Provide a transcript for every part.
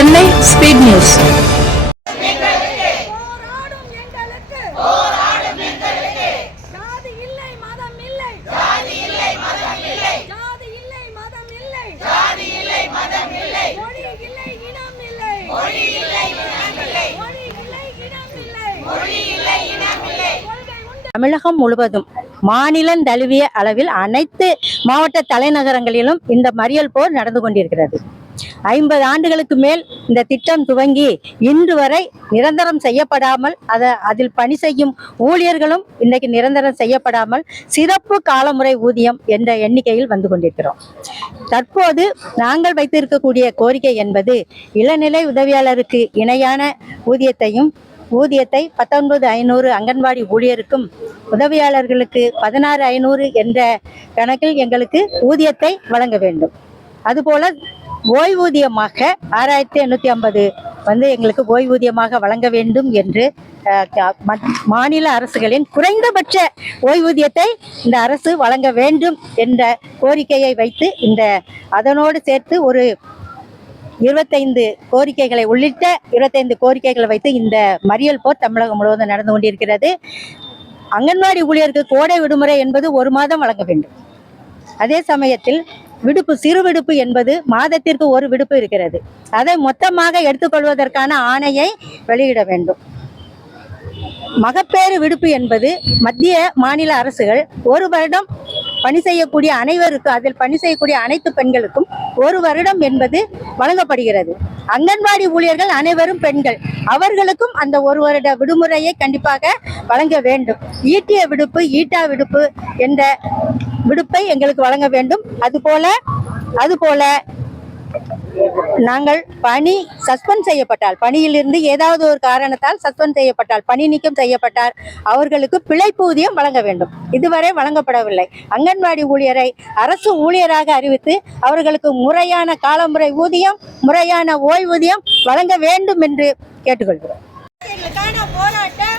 Chennai speed news போராடும் எங்களுக்கு. போராடும் எங்களுக்கு. ஜாதி இல்லை மதம் இல்லை. ஜாதி இல்லை மதம் இல்லை. ஜாதி இல்லை மதம் இல்லை. ஜாதி இல்லை மதம் இல்லை. மொழி இல்லை இனம் இல்லை. மொழி இல்லை இனம் இல்லை. மொழி இல்லை இனம் இல்லை. மொழி இல்லை இனம் இல்லை. கொள்கை உண்டு. தமிழகம் முழுவதும் மாநிலம் தழுவிய அளவில் அனைத்து மாவட்ட தலைநகரங்களிலும் இந்த மறியல் போர் நடந்து கொண்டிருக்கிறது. ஐம்பது ஆண்டுகளுக்கு மேல் இந்த திட்டம் துவங்கி இன்று வரை நிரந்தரம் செய்யப்படாமல் அதை அதில் பணி செய்யும் ஊழியர்களும் இன்னைக்கு நிரந்தரம் செய்யப்படாமல் சிறப்பு காலமுறை ஊதியம் என்ற எண்ணிக்கையில் வந்து கொண்டிருக்கிறோம். தற்போது நாங்கள் வைத்திருக்கக்கூடிய கோரிக்கை என்பது இளநிலை உதவியாளருக்கு இணையான ஊதியத்தையும் ஊதியத்தை பத்தொன்பது ஐநூறு அங்கன்வாடி ஊழியருக்கும் உதவியாளர்களுக்கு பதினாறு ஐநூறு என்ற கணக்கில் எங்களுக்கு ஊதியத்தை வழங்க வேண்டும். அதுபோல ஓய்வூதியமாக ஆறாயிரத்தி எண்ணூற்றி ஐம்பது வந்து எங்களுக்கு ஓய்வூதியமாக வழங்க வேண்டும் என்று மத்- மாநில அரசுகளின் குறைந்தபட்ச ஓய்வூதியத்தை இந்த அரசு வழங்க வேண்டும் என்ற கோரிக்கையை வைத்து இந்த அதனோடு சேர்த்து ஒரு இருபத்தைந்து கோரிக்கைகளை உள்ளிட்ட இருபத்தைந்து கோரிக்கைகளை வைத்து இந்த மறியல் போர் தமிழகம் முழுவதும் நடந்து கொண்டிருக்கிறது. அங்கன்வாடி ஊழியருக்கு கோடை விடுமுறை என்பது ஒரு மாதம் வழங்க வேண்டும். அதே சமயத்தில் விடுப்பு சிறு விடுப்பு என்பது மாதத்திற்கு ஒரு விடுப்பு இருக்கிறது. அதை மொத்தமாக எடுத்துக்கொள்வதற்கான ஆணையை வெளியிட வேண்டும். மகப்பேறு விடுப்பு என்பது மத்திய மாநில அரசுகள் ஒரு வருடம் பணி செய்யக்கூடிய அனைவருக்கும் அதில் பணி செய்யக்கூடிய அனைத்து பெண்களுக்கும் ஒரு வருடம் என்பது வழங்கப்படுகிறது. அங்கன்வாடி ஊழியர்கள் அனைவரும் பெண்கள். அவர்களுக்கும் அந்த ஒரு வருட விடுமுறையை கண்டிப்பாக வழங்க வேண்டும். ஈட்டிய விடுப்பு ஈட்டா விடுப்பு என்ற விடுப்பை எங்களுக்கு வழங்க வேண்டும். அதுபோல அதுபோல நாங்கள் பணி சஸ்பெண்ட் செய்யப்பட்டால் பணியிலிருந்து ஏதாவது ஒரு காரணத்தால் சஸ்பெண்ட் செய்யப்பட்டால் பணி நீக்கம் செய்யப்பட்டால் அவர்களுக்கு பிழைப்பு ஊதியம் வழங்க வேண்டும். இதுவரை வழங்கப்படவில்லை. அங்கன்வாடி ஊழியரை அரசு ஊழியராக அறிவித்து அவர்களுக்கு முறையான காலமுறை ஊதியம் முறையான ஓய்வூதியம் வழங்க வேண்டும் என்று கேட்டுக்கொள்கிறோம். போராட்டம்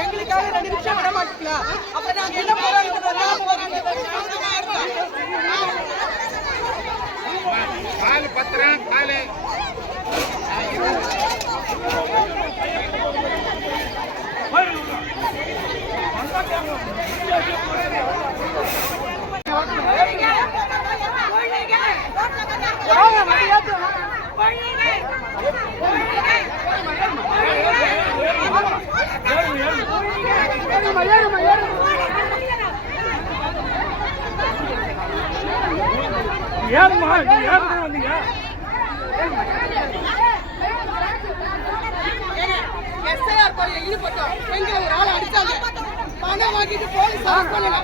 எங்களுக்காக ரெண்டு நிமிஷம் விட மாட்டீங்களா? அப்ப நாங்க என்ன போராட்டம் காலு ஏறுமா ஏறுமா வந்தீங்க எஸ்ஐஆர் கொலையில ஈடுபட்டோம் எங்களை ஒரு ஆள் அடிச்சாங்க பணம் வாங்கிட்டு போலீஸ் அரெஸ்ட் பண்ணல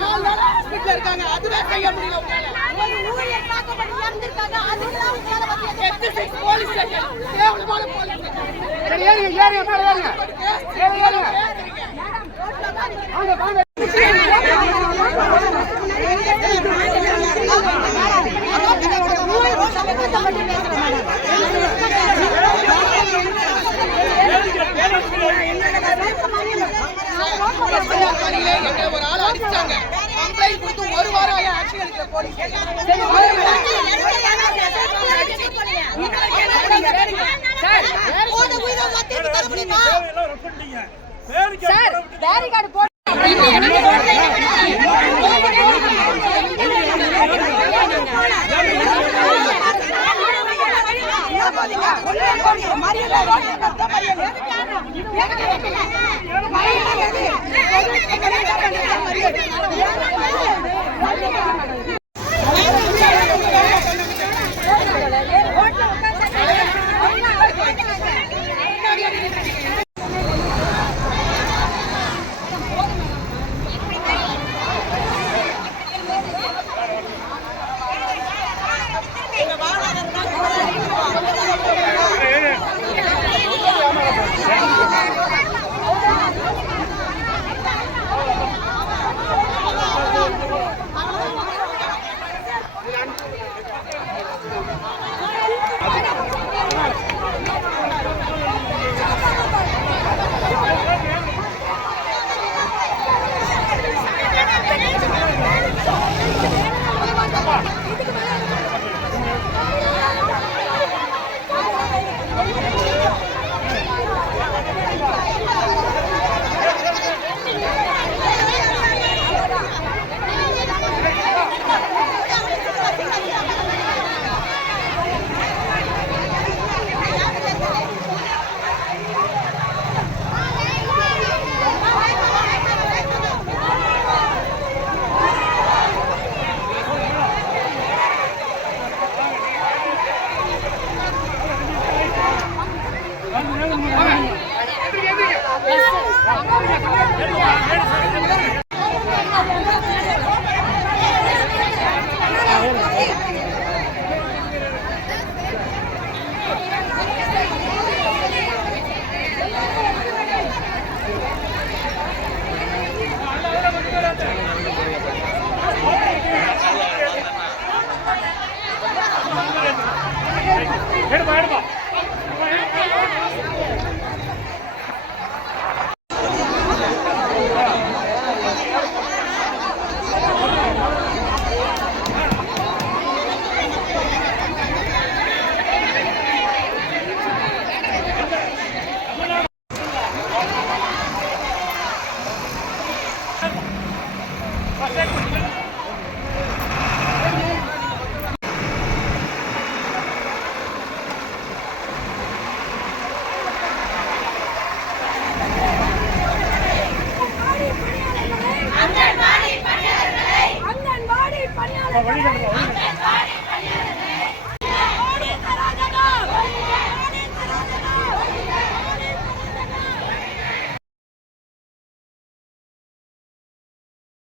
நாலு நாள் ஹாஸ்பிட்டல் இருக்காங்க அதுவே செய்ய முடியல உங்களால எட்டு சிக்ஸ் போலீஸ் ஸ்டேஷன் கேவலமான போலீஸ் எஸ்ஐஆர் கொலையில எங்களை ஒரு ஆள் அடிச்சாங்க கம்ப்ளைண்ட் கொடுத்து ஒரு வாரம் ஆயா ஆக்ஷன் எடுக்கல போலீஸ் சார் பேரிகார்டு போட்டு மறியல எடுப்பா வழி